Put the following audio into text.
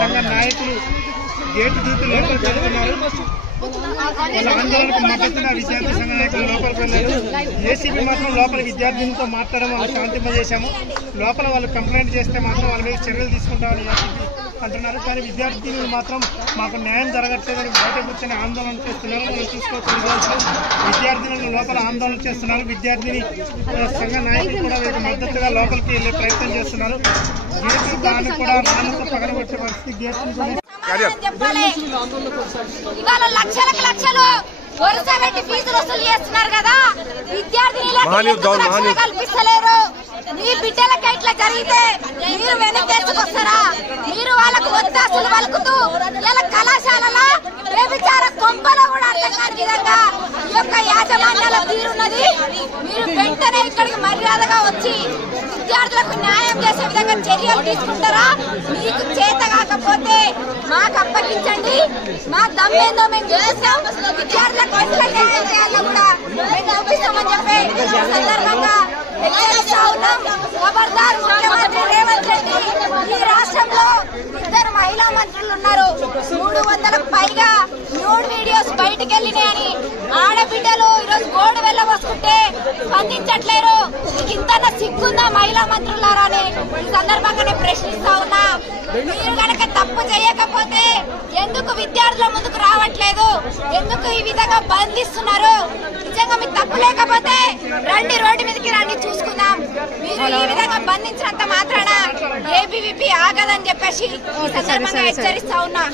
సంఘ నాయకులు గేటు దూతు లోపలికి వెళ్తున్నారు. వాళ్ళ ఆందోళనకు మద్దతుగా విద్యార్థి సంఘ నాయకులు లోపలికి వెళ్ళారు. ఏసీబీ మాత్రం లోపల విద్యార్థులతో మాట్లాడడం వాళ్ళు శాంతింపజేశాము. లోపల వాళ్ళు కంప్లైంట్ చేస్తే మాత్రం వాళ్ళ మీద చర్యలు తీసుకుంటామని ఏసీబీ అంటున్నారు. కానీ విద్యార్థులు మాత్రం మాకు న్యాయం జరగట్లేదని బయట కూర్చొని ఆందోళన చేస్తున్నారు. మనం చూసుకోవచ్చు, విద్యార్థులను లోపల ఆందోళన చేస్తున్నారు. విద్యార్థిని సంఘ నాయకులు కూడా వీరికి మద్దతుగా లోపలికి వెళ్ళే ప్రయత్నం చేస్తున్నారు. గేట్లు దాన్ని కూడా రాళ్ళతో పగలగొట్టే పరిస్థితి గేట్లు ఇవాళ లక్షలకు లక్షలు వరుస పెట్టి ఫీజులు వసూలు చేస్తున్నారు కదా, విద్యార్థులు కల్పిస్తలేరు. మీ బిడ్డలకి ఇట్లా జరిగితే మీరు వెనకేసుకొస్తారా? మీరు వాళ్ళకు ఒత్తాసులు పలుకుతూ ఇలా కళాశాలల వ్యభిచార కొంపలో కూడా అర్థం కాని విధంగా ఈ యొక్క యాజమాన్యాల తీరున్నది. మీరు వెంటనే ఇక్కడికి మర్యాదగా వచ్చి విద్యార్థులకు న్యాయం చేసే విధంగా చర్యలు తీసుకుంటారా? మీకు చేత కాకపోతే మాకు అప్పగించండి. మా దమ్మేందో మేము చేస్తాం. విద్యార్థులకు ఎట్లా న్యాయం చేయాలో కూడా మేము చూపిస్తామని చెప్పి సందర్భంగా హెచ్చరిస్తా ఉన్నాం. ఖబర్దార్ ముఖ్యమంత్రి రేవంత్ రెడ్డి, ఈ రాష్ట్రంలో 2 మహిళా మంత్రులు ఉన్నారు. 300కు పైగా న్యూడ్ వీడియోస్ బయటకు వెళ్ళినాయని ఆడబిడ్డలు ఈరోజు గోడు వెళ్ళవస్తుంటే స్పందించట్లేరు. ఇంతన సిగ్గుందా మహిళా మంత్రులారా అని ఈ సందర్భంగా నేను ప్రశ్నిస్తా ఉన్నా. మీరు కనుక తప్పు చేయకపోతే ఎందుకు విద్యార్థుల ముందుకు రావట్లేదు? ఎందుకు ఈ విధంగా బంధిస్తున్నారు? నిజంగా మీకు తప్పు లేకపోతే రండి, రోడ్డు మీదకి రండి, చూసుకుందాం. మీరు ఈ విధంగా బంధించినంత మాత్రాన ఏబీవీపీ ఆగదని చెప్పేసి ఈ సందర్భంగా హెచ్చరిస్తా ఉన్నా.